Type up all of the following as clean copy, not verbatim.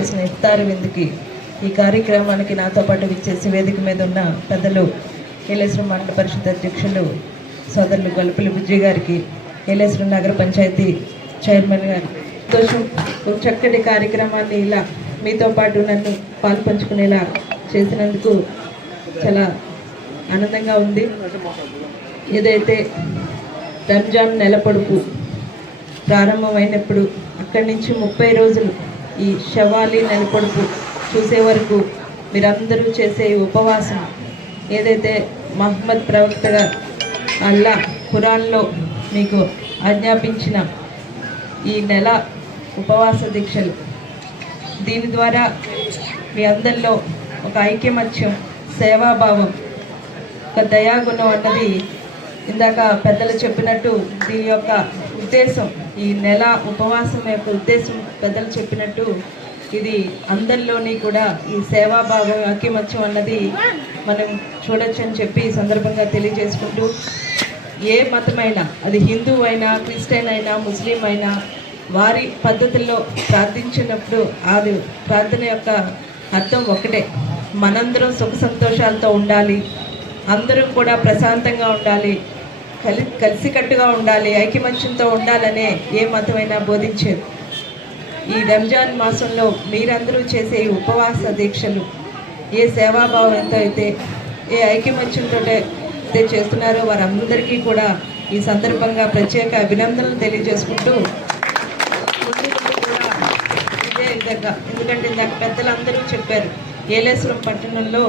చేసిన ఇఫ్తార్ విందుకి ఈ కార్యక్రమానికి నాతో పాటు విచ్చేసి వేదిక మీద ఉన్న పెద్దలు ఏలేశ్వరం మండల పరిషత్ అధ్యక్షులు సోదరులు గొల్లపల్లి బుజ్జి గారికి, ఏలేశ్వరం నగర పంచాయతీ చైర్మన్ గారు సంతోషం. ఒక చక్కటి కార్యక్రమాన్ని ఇలా మీతో పాటు నన్ను పాల్పంచుకునేలా చేసినందుకు చాలా ఆనందంగా ఉంది. ఏదైతే రంజాన్ నెల పొడుపు ప్రారంభమైనప్పుడు అక్కడి నుంచి 30 రోజులు ఈ షవాలి నెల పొడుపు చూసే వరకు మీరందరూ చేసే ఉపవాసం, ఏదైతే మహమ్మద్ ప్రవక్తగా అల్లా ఖురాన్లో మీకు ఆజ్ఞాపించిన ఈ నెల ఉపవాస దీక్షలు, దీని ద్వారా మీ అందరిలో ఒక ఐక్యమత్యం, సేవాభావం, ఒక దయాగుణం అన్నది ఇందాక పెద్దలు చెప్పినట్టు దీని యొక్క ఉద్దేశం, ఈ నెల ఉపవాసం యొక్క ఉద్దేశం పెద్దలు చెప్పినట్టు ఇది అందరిలోని కూడా ఈ సేవాభావం, ఐక్యమత్యం అన్నది మనం చూడొచ్చు అని చెప్పి ఈ సందర్భంగా తెలియజేసుకుంటూ, ఏ మతమైనా, అది హిందూ అయినా, క్రిస్టియన్ అయినా, ముస్లిం అయినా, వారి పద్ధతుల్లో ప్రార్థించినప్పుడు అది ప్రార్థన యొక్క అర్థం ఒకటే. మనందరం సుఖ సంతోషాలతో ఉండాలి, అందరం కూడా ప్రశాంతంగా ఉండాలి, కలిసికట్టుగా ఉండాలి, ఐకమత్యంతో ఉండాలనే ఏ మతమైనా బోధించేది. ఈ రంజాన్ మాసంలో మీరందరూ చేసే ఈ ఉపవాస దీక్షలు ఏ సేవాభావం ఎంతో అయితే, ఏ ఐకమత్యంతో అయితే చేస్తున్నారో వారందరికీ కూడా ఈ సందర్భంగా ప్రత్యేక అభినందనలు తెలియజేసుకుంటూ, ఇదే విధంగా, ఎందుకంటే ఇందాక పెద్దలందరూ చెప్పారు, ఏలేశ్వరం పట్టణంలో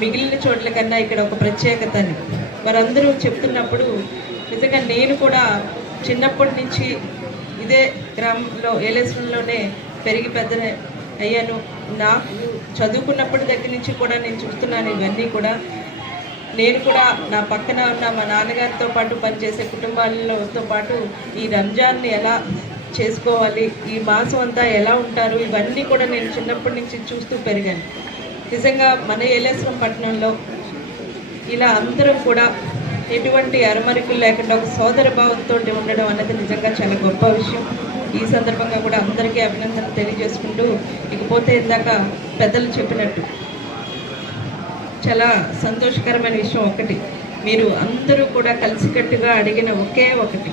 మిగిలిన చోట్ల కన్నా ఇక్కడ ఒక ప్రత్యేకత అని వారందరూ చెప్తున్నప్పుడు నిజంగా నేను కూడా చిన్నప్పటి నుంచి ఇదే గ్రామంలో ఏలేశ్వరంలోనే పెరిగి పెద్ద అయ్యాను. నాకు చదువుకున్నప్పటి దగ్గర నుంచి కూడా నేను చూస్తున్నాను ఇవన్నీ కూడా. నేను కూడా నా పక్కన ఉన్న మా నాన్నగారితో పాటు పనిచేసే కుటుంబాలతో పాటు ఈ రంజాన్ని ఎలా చేసుకోవాలి, ఈ మాసం అంతా ఎలా ఉంటారు, ఇవన్నీ కూడా నేను చిన్నప్పటి నుంచి చూస్తూ పెరిగాను. నిజంగా మన ఏలేశ్వరం పట్టణంలో ఇలా అందరం కూడా ఎటువంటి అరమరికలు లేకుండా ఒక సోదర భావంతో ఉండడం అన్నది నిజంగా చాలా గొప్ప విషయం. ఈ సందర్భంగా కూడా అందరికీ అభినందనలు తెలియజేసుకుంటూ, ఇకపోతే ఇందాక పెద్దలు చెప్పినట్టు చాలా సంతోషకరమైన విషయం ఒకటి, మీరు అందరూ కూడా కలిసికట్టుగా అడిగిన ఒకే ఒకటి,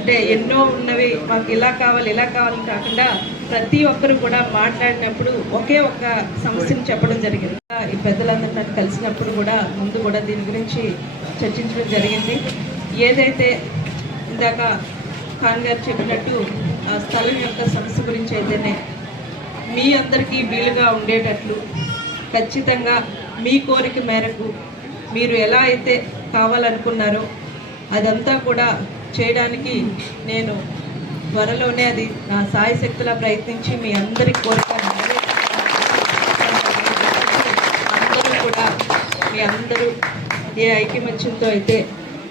అంటే ఎన్నో ఉన్నవి మాకు ఇలా కావాలి ఇలా కావాలని కాకుండా ప్రతి ఒక్కరు కూడా మాట్లాడినప్పుడు ఒకే ఒక్క సమస్యను చెప్పడం జరిగింది. ఈ పెద్దలందరూ నన్ను కలిసినప్పుడు కూడా ముందు కూడా దీని గురించి చర్చించడం జరిగింది. ఏదైతే ఇందాక ఖాన్ గారు చెప్పినట్టు ఆ స్థలం యొక్క సమస్య గురించి అయితేనే మీ అందరికీ వీలుగా ఉండేటట్లు ఖచ్చితంగా మీ కోరిక మేరకు మీరు ఎలా అయితే కావాలనుకున్నారో అదంతా కూడా చేయడానికి నేను త్వరలోనే అది నా సాయశక్తులా ప్రయత్నించి మీ అందరి కోరిక అందరూ కూడా మీ అందరూ ఏ ఐకమత్యంతో అయితే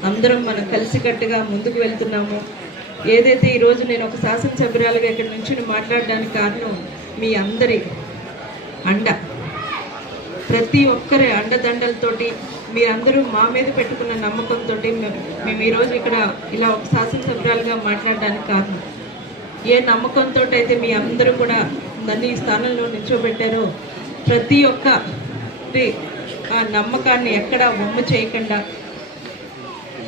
అందరం మనం కలిసికట్టుగా ముందుకు వెళ్తున్నాము. ఏదైతే ఈరోజు నేను ఒక శాసనసభ్యురాలుగా ఇక్కడి నుంచి మాట్లాడడానికి కారణం మీ అందరి అండ, ప్రతి ఒక్కరి అండదండలతోటి మీరందరూ మా మీద పెట్టుకున్న నమ్మకంతో మేము ఈరోజు ఇక్కడ ఇలా ఒక శాసనసభ్యురాలుగా మాట్లాడడానికి కారణం. ఏ నమ్మకంతో అయితే మీ అందరూ కూడా నన్ను ఈ స్థానంలో నిల్చోబెట్టారో ప్రతి ఒక్క ఆ నమ్మకాన్ని ఎక్కడా వమ్ము చేయకుండా,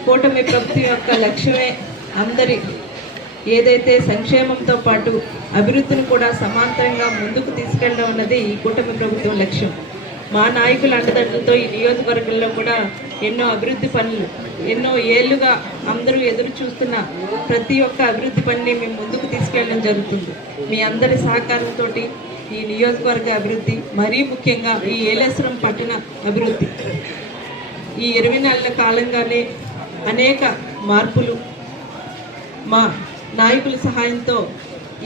కూటమి ప్రభుత్వం యొక్క లక్ష్యమే అందరి ఏదైతే సంక్షేమంతో పాటు అభివృద్ధిని కూడా సమాంతరంగా ముందుకు తీసుకెళ్ళడం అన్నది ఈ కూటమి ప్రభుత్వం లక్ష్యం. మా నాయకుల అండదండలతో ఈ నియోజకవర్గంలో కూడా ఎన్నో అభివృద్ధి పనులు, ఎన్నో ఏళ్లుగా అందరూ ఎదురు చూస్తున్న ప్రతి ఒక్క అభివృద్ధి పనిని మేము ముందుకు తీసుకెళ్ళడం జరుగుతుంది. మీ అందరి సహకారంతో ఈ నియోజకవర్గ అభివృద్ధి, మరీ ముఖ్యంగా ఈ ఏలేశ్వరం పట్టణ అభివృద్ధి, ఈ 20 నెలల కాలంగానే అనేక మార్పులు మా నాయకుల సహాయంతో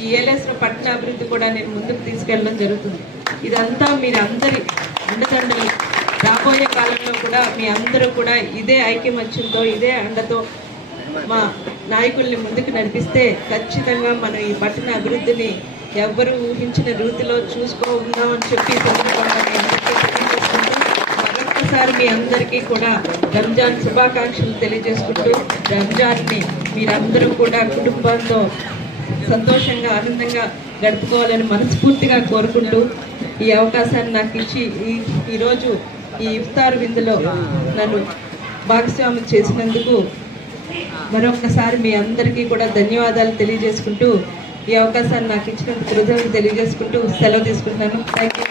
ఈ ఏలేశ్వరం పట్టణ అభివృద్ధి కూడా నేను ముందుకు తీసుకెళ్ళడం జరుగుతుంది. ఇదంతా మీరందరి అండదండలు. రాబోయే కాలంలో కూడా మీ అందరూ కూడా ఇదే ఐకమత్యంతో, ఇదే అండతో మా నాయకుల్ని ముందుకు నడిపిస్తే ఖచ్చితంగా మనం ఈ పట్టణ అభివృద్ధిని ఎవ్వరూ ఊహించిన రీతిలో చూసుకోకుందామని చెప్పి మరొకసారి మీ అందరికీ కూడా రంజాన్ శుభాకాంక్షలు తెలియజేసుకుంటూ, రంజాన్ని మీరందరూ కూడా కుటుంబంతో సంతోషంగా ఆనందంగా గడుపుకోవాలని మనస్ఫూర్తిగా కోరుకుంటూ ఈ అవకాశాన్ని నాకు ఇచ్చి ఈరోజు ఈ ఇఫ్తార్ విందులో నన్ను భాగస్వామ్యం చేసినందుకు మరొకసారి మీ అందరికీ కూడా ధన్యవాదాలు తెలియజేసుకుంటూ ఈ అవకాశాన్ని నాకు ఇచ్చినందుకు కృతజ్ఞతలు తెలియజేసుకుంటూ సెలవు తీసుకుంటున్నాను. Thank you.